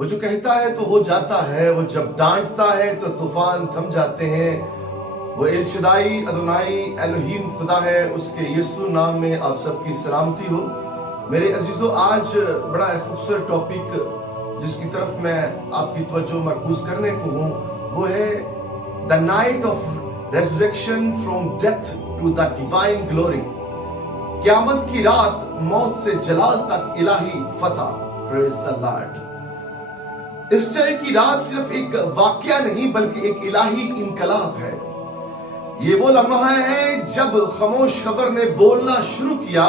وہ جو کہتا ہے تو ہو جاتا ہے، وہ جب ڈانٹتا ہے تو طوفان تھم جاتے ہیں۔ وہ ایل شدائی ادونائی الوہیم خدا ہے، اس کے یسوع نام میں آپ سب کی سلامتی ہو۔ میرے عزیزو، آج بڑا خوبصورت ٹاپک جس کی طرف میں آپ کی توجہ مرکوز کرنے کو ہوں، وہ ہے The night of resurrection from death to the divine glory۔ قیامت کی رات موت سے جلال تک الہی فتح۔ Praise the Lord۔ ایسٹر کی رات صرف ایک واقعہ نہیں بلکہ ایک الہی انقلاب ہے۔ یہ وہ لمحہ ہے جب خاموش خبر نے بولنا شروع کیا،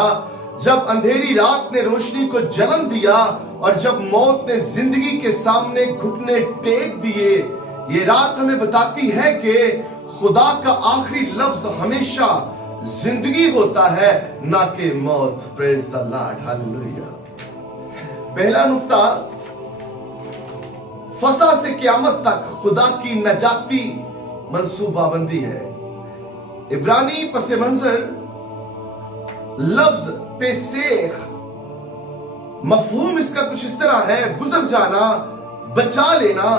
جب اندھیری رات نے روشنی کو جنم دیا اور جب موت نے زندگی کے سامنے گھٹنے ٹیک دیے۔ یہ رات ہمیں بتاتی ہے کہ خدا کا آخری لفظ ہمیشہ زندگی ہوتا ہے، نہ کہ موت۔ پریز دی لارڈ، ہاللویا۔ پہلا نقطہ، فسا سے قیامت تک خدا کی نجاتی منصوبہ بندی ہے۔ عبرانی پس منظر لفظ پیسیخ، مفہوم اس کا کچھ اس طرح ہے: گزر جانا، بچا لینا۔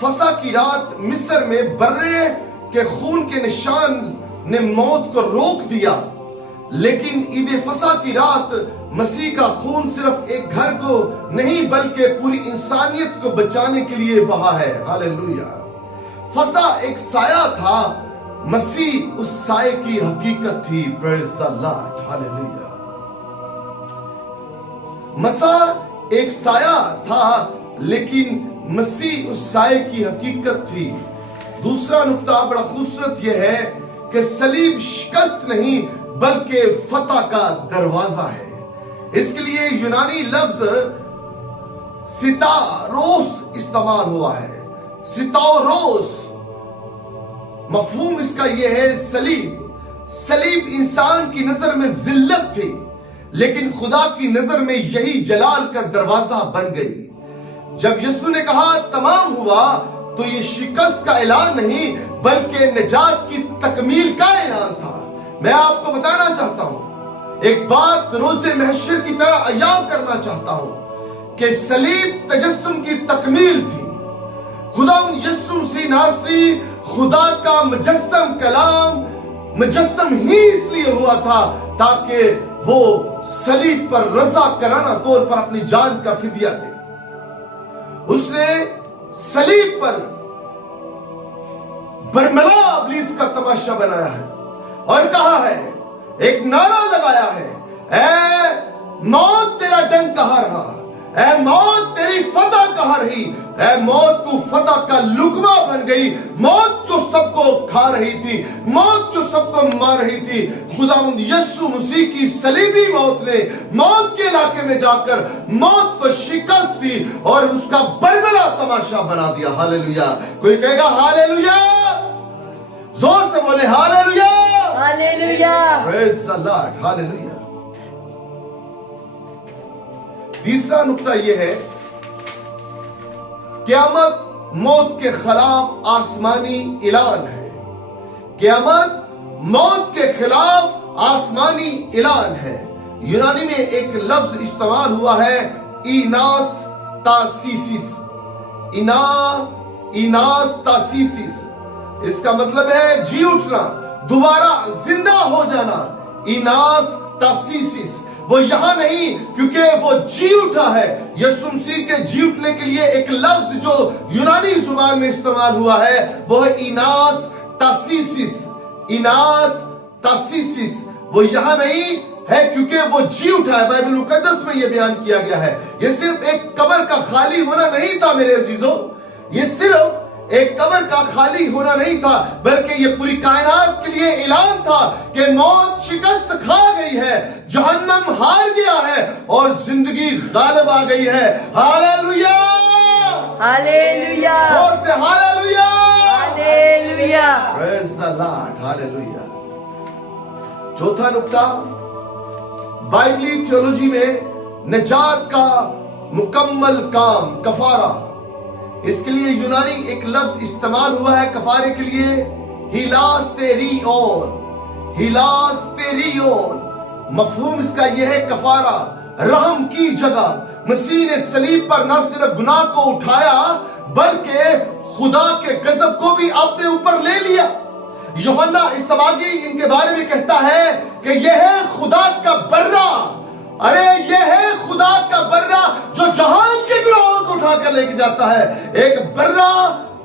فسا کی رات مصر میں برے کے خون کے نشان نے موت کو روک دیا، لیکن عید فسا کی رات مسیح کا خون صرف ایک گھر کو نہیں بلکہ پوری انسانیت کو بچانے کے لیے بہا ہے۔ ہاللویا۔ فسا ایک سایہ تھا، مسیح اس سائے کی حقیقت تھی۔ پریز دی لارڈ، ہاللویا۔ مسا ایک سایہ تھا لیکن مسیح اس سائے کی حقیقت تھی۔ دوسرا نقطہ بڑا خوبصورت یہ ہے کہ صلیب شکست نہیں بلکہ فتح کا دروازہ ہے۔ اس کے لیے یونانی لفظ ستاروس استعمال ہوا ہے۔ ستاروس، مفہوم اس کا یہ ہے: صلیب انسان کی نظر میں ذلت تھی، لیکن خدا کی نظر میں یہی جلال کا دروازہ بن گئی۔ جب یسوع نے کہا تمام ہوا تو یہ شکست کا اعلان نہیں بلکہ نجات کی تکمیل کا اعلان تھا۔ میں آپ کو بتانا چاہتا ہوں، ایک بات روز محشر کی طرح عیاں کرنا چاہتا ہوں کہ صلیب تجسم کی تکمیل تھی۔ خدا یسوع مسیح ناصری خدا کا مجسم کلام مجسم ہی اس لیے ہوا تھا تاکہ وہ صلیب پر رضا کرانہ طور پر اپنی جان کا فدیہ دے۔ اس نے صلیب پر برملا ابلیس کا تماشا بنایا ہے اور کہا ہے، ایک نعرہ لگایا ہے: اے موت تیرا ڈنگ کہاں رہا، اے موت تیری فتح کہاں رہی، اے موت تو فتح کا لقمہ بن گئی۔ موت جو سب کو کھا رہی تھی، موت جو سب کو مار رہی تھی، خداوند یسوع مسیح کی صلیبی موت نے موت کے علاقے میں جا کر موت کو شکست دی اور اس کا برملا تماشا بنا دیا۔ ہاللویا۔ کوئی کہے گا ہاللویا؟ زور سے بولے ہاللویا، ہاللویا، پریز دی لارڈ، ہاللویا۔ تیسرا نقطہ یہ ہے، قیامت موت کے خلاف آسمانی اعلان ہے۔ قیامت موت کے خلاف آسمانی اعلان ہے۔ یونانی میں ایک لفظ استعمال ہوا ہے: ایناس تاسیسس۔ ایناس تاسیسس، اس کا مطلب ہے جی اٹھنا، دوبارہ زندہ ہو جانا۔ ایناس تاسیسس، وہ یہاں نہیں کیونکہ وہ جی اٹھا ہے۔ یسوع مسیح کے جی اٹھنے کے لیے ایک لفظ جو یونانی زبان میں استعمال ہوا ہے وہ ہے ایناس تاسیسس۔ ایناس تاسیسس، وہ یہاں نہیں ہے کیونکہ وہ جی اٹھا ہے۔ بائبل مقدس میں یہ بیان کیا گیا ہے۔ یہ صرف ایک قبر کا خالی ہونا نہیں تھا میرے عزیزو، یہ صرف ایک قبر کا خالی ہونا نہیں تھا بلکہ یہ پوری کائنات کے لیے اعلان تھا کہ موت شکست کھا گئی ہے، جہنم ہار گیا ہے اور زندگی غالب آ گئی ہے۔ ہاللویا، ہاللویا، اور سے ہاللویا، ہاللویا، پریز دی لارڈ، ہاللویا۔ چوتھا نقطہ، بائبلی تھیولوجی میں نجات کا مکمل کام، کفارہ۔ اس کے لیے یونانی ایک لفظ استعمال ہوا ہے کفارے کے لیے: ہیلاسٹیریون۔ ہیلاسٹیریون، مفہوم اس کا یہ ہے کفارہ، रहम की जगह मसीह ने सलीब पर न सिर्फ गुनाह को उठाया बल्कि खुदा के गजब को भी अपने ऊपर ले लिया। यूहन्ना इस्तबागी इनके बारे में कहता है कि यह है खुदा का बर्रा, अरे यह है खुदा का बर्रा जो जहान के गुनाहों को उठाकर लेके जाता है। एक बर्रा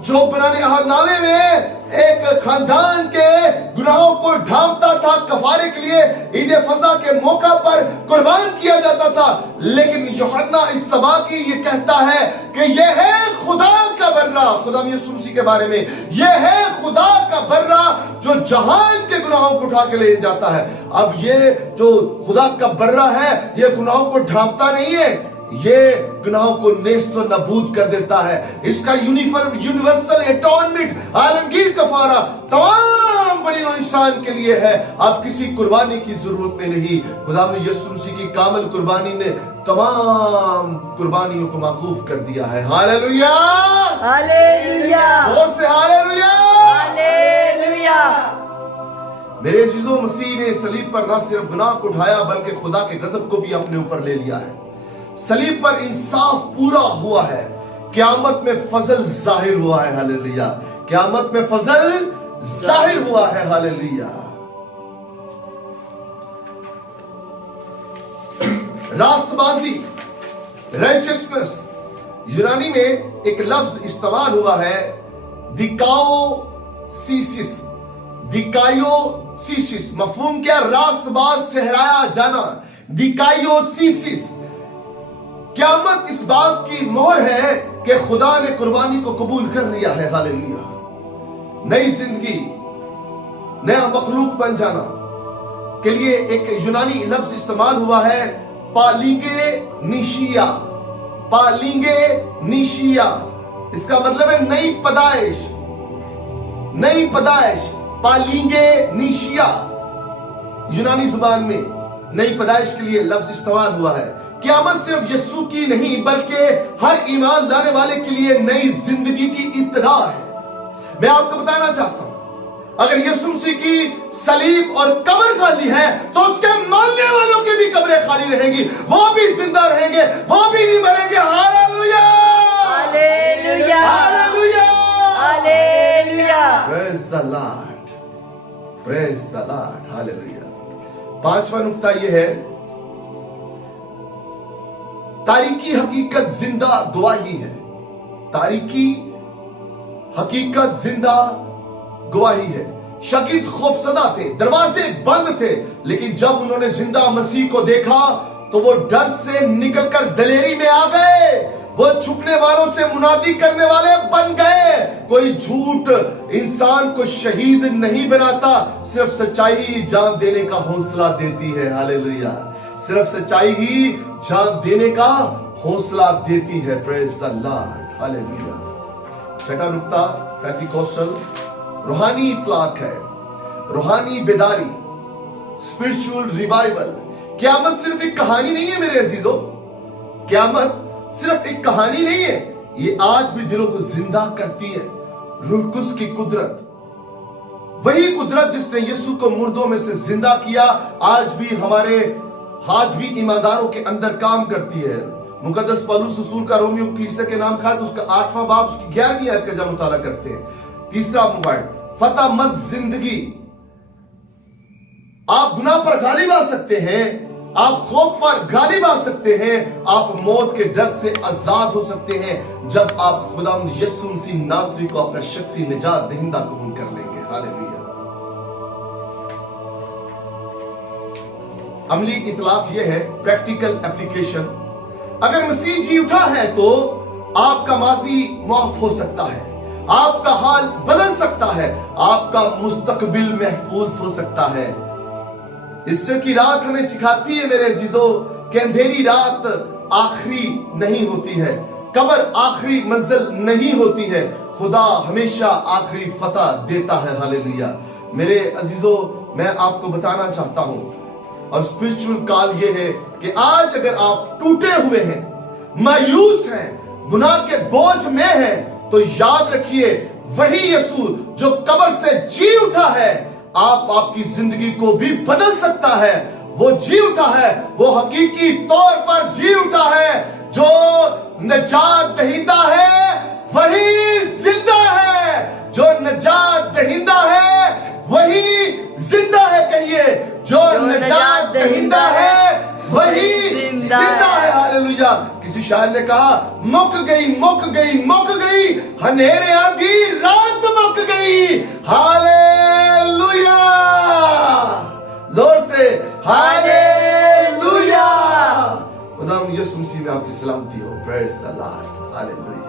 जो पुराने अहदनामे में एक खानदान के गुनाहों को ढांपता था, कफारे के लिए ईद फसा के मौका पर कुर्बान किया जाता था। लेकिन यूहन्ना इस्तबागी ये कहता है कि यह है खुदा का बर्रा, खुदा यीशु मसीह के बारे में, यह है खुदा का बर्रा जो जहान के गुनाहों को उठा के ले जाता है। अब ये जो खुदा का बर्रा है ये गुनाहों को ढांपता नहीं है, ये गुनाहों को नेस्त व नबूद कर देता है। इसका यूनिवर्सल एटॉनमेंट, आलमगीर कफारा तमाम बनी नौ इंसान के लिए है। अब किसी कुर्बानी की जरूरत नहीं रही। खुदा में यीशु मसीह की कामिल कुर्बानी ने तमाम कुर्बानियों को माकूफ कर दिया है। हालेलुया, हालेलुया, और से हालेलुया, हालेलुया। मेरे अजीजों, मसीह ने सलीब पर न सिर्फ गुनाह को उठाया बल्कि खुदा के गजब को भी अपने ऊपर ले लिया है। सलीब पर इंसाफ पूरा हुआ है, क़यामत में फजल जाहिर हुआ है। हालेलुया, क़यामत में फजल जाहिर हुआ है। हालेलुया। रास्तबाजी, राइचियसनेस, यूनानी में एक लफ्ज इस्तेमाल हुआ है दिकाओसीसिस। दिकायोसीसिस मफहूम क्या? रास्तबाज ठहराया जाना। दिकायोसीसिस क़यामत इस बात की मोहर है कि खुदा ने कुर्बानी को कबूल कर लिया है। हालेलुया। नई जिंदगी, नया मखलूक बन जाना के लिए एक यूनानी लफ्ज इस्तेमाल हुआ है पालिंगे निशिया। पालिंगे निशिया इसका मतलब है नई पैदाइश। नई पैदाइश, पालिंगे निशिया यूनानी जुबान में नई पैदाइश के लिए लफ्ज इस्तेमाल हुआ है। क़यामत सिर्फ यीशु की नहीं बल्कि हर ईमान लाने वाले के लिए नई जिंदगी की इब्तिदा है। मैं आपको बताना चाहता हूं, अगर यीशु मसीह की सलीब और कब्र खाली है तो उसके मानने वालों की भी कब्रें खाली रहेंगी, वो भी जिंदा रहेंगे, वो भी नहीं मरेंगे। Hallelujah, hallelujah, hallelujah, hallelujah. Praise the Lord, praise the Lord, hallelujah. पांचवा नुक्ता यह है तारीकी हकीकत जिंदा गवाही है। तारीकी हकीकत जिंदा गवाही है। शागिर्द खौफसदा थे, दरवाजे बंद थे, लेकिन जब उन्होंने जिंदा मसीह को देखा तो वो डर से निकलकर दलेरी में आ गए। वो छुपने वालों से मुनादी करने वाले बन गए। कोई झूठ इंसान को शहीद नहीं बनाता, सिर्फ सच्चाई ही जान देने का हौसला देती है। हालेलुया, सिर्फ सच्चाई ही जान देने का हौसला देती है। Praise the Lord, hallelujah. छठा नुक्ता पेंटिकोस्टल रूहानी इतलाक है, रूहानी बेदारी, स्पिरिचुअल रिवाइवल। क़यामत सिर्फ एक कहानी नहीं है मेरे अजीजों, क़यामत सिर्फ एक कहानी नहीं है, ये आज भी दिलों को जिंदा करती है। रूह कुद्स की कुदरत, वही कुदरत जिसने यीशु को मुर्दों में से जिंदा किया, आज भी ईमानदारों के अंदर काम करती है। मुकद्दस पौलुस रसूल का रोमियो कलीसिया के नाम खाते उसका 8वां बाब उसकी 11वीं आयत का जब मुताला करते हैं। तीसरा पॉइंट, फतहमंद जिंदगी। आप गुनाह पर गालिब आ सकते हैं, आप खौफ पर गालिब आ सकते हैं, आप मौत के डर से आजाद हो सकते हैं जब आप खुदा यीशु मसीह नासरी को अपना शख्सी निजात दहिंदा कबूल कर लेंगे। हालेलुया। अमली इतलाक यह है, प्रैक्टिकल एप्लीकेशन। अगर मसीह जी उठा है तो आपका माजी माफ हो सकता है, आपका हाल बदल सकता है, आपका मुस्तकबिल महफूज हो सकता है। ईस्टर की रात हमें सिखाती है मेरे अजीजों कि अंधेरी रात आखिरी नहीं होती है, कब्र आखिरी मंजिल नहीं होती है, खुदा हमेशा आखिरी फतह देता है। हालेलुया। मेरे अजीजों, मैं आपको बताना चाहता हूं और स्पिरिचुअल कॉल ये है कि आज अगर आप टूटे हुए हैं, मायूस हैं, गुनाह के बोझ में हैं, तो याद रखिए वही यीशु जो कब्र से जी उठा है आपकी जिंदगी को भी बदल सकता है। وہ جی اٹھا ہے، وہ حقیقی طور پر جی اٹھا ہے۔ جو نجات دہندہ ہے وہی زندہ ہے، جو نجات دہندہ ہے وہی زندہ ہے۔ کہیے جو نجات دہندہ ہے وہی زندہ ہے۔ ہاللویا۔ کسی شاعر نے کہا مک گئی مک گئی مک گئی ہنیرے آدھی رات مک گئی۔ ہاللویا، زور سے ہاللویا۔ خدا یسوع مسیح میں آپ کی سلامتی ہو۔ پریز دی لارڈ۔ ہاللویا۔